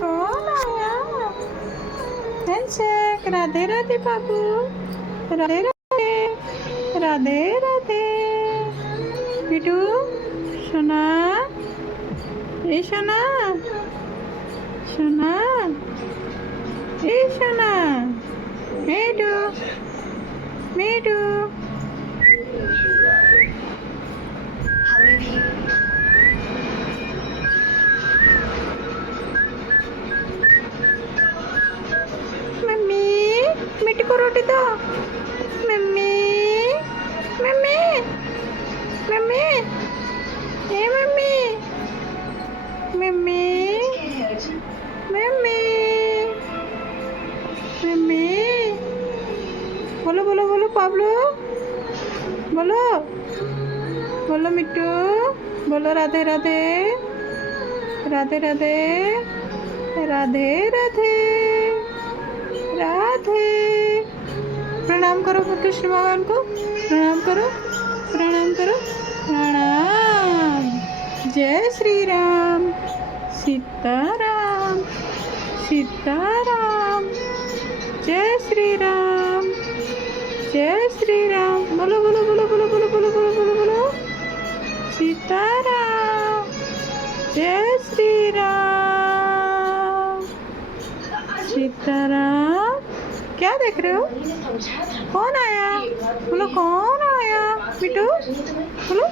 कौन आया? हैंडशेक। राधे राधे बाबू। राधे राधे। राधे राधे। बिटू सोना, ए सोना, सोना, ए सोना, मिठू, मिठू। मम्मी मिट्टी को रोटी दो। मम्मी, मम्मी, मम्मी, ए मम्मी, मम्मी, मम्मी, मम्मी। बोलो बोलो बोलो पाब्लो, बोलो बोलो मिट्टू, बोलो राधे राधे, राधे राधे, राधे राधे, राधे। प्रणाम करो कृष्ण भगवान को, प्रणाम करो, प्रणाम करो, प्रणाम। जय श्री राम, सीताराम, सीताराम। जय श्री राम, जय श्री राम। बोलो बोलो बोलो बोलो बोलो बोलो बोलो बोलो बोलो सीताराम। जय श्री राम, सीताराम। क्या देख रहे हो? कौन आया? बोलो कौन आया? बिटू बोलो।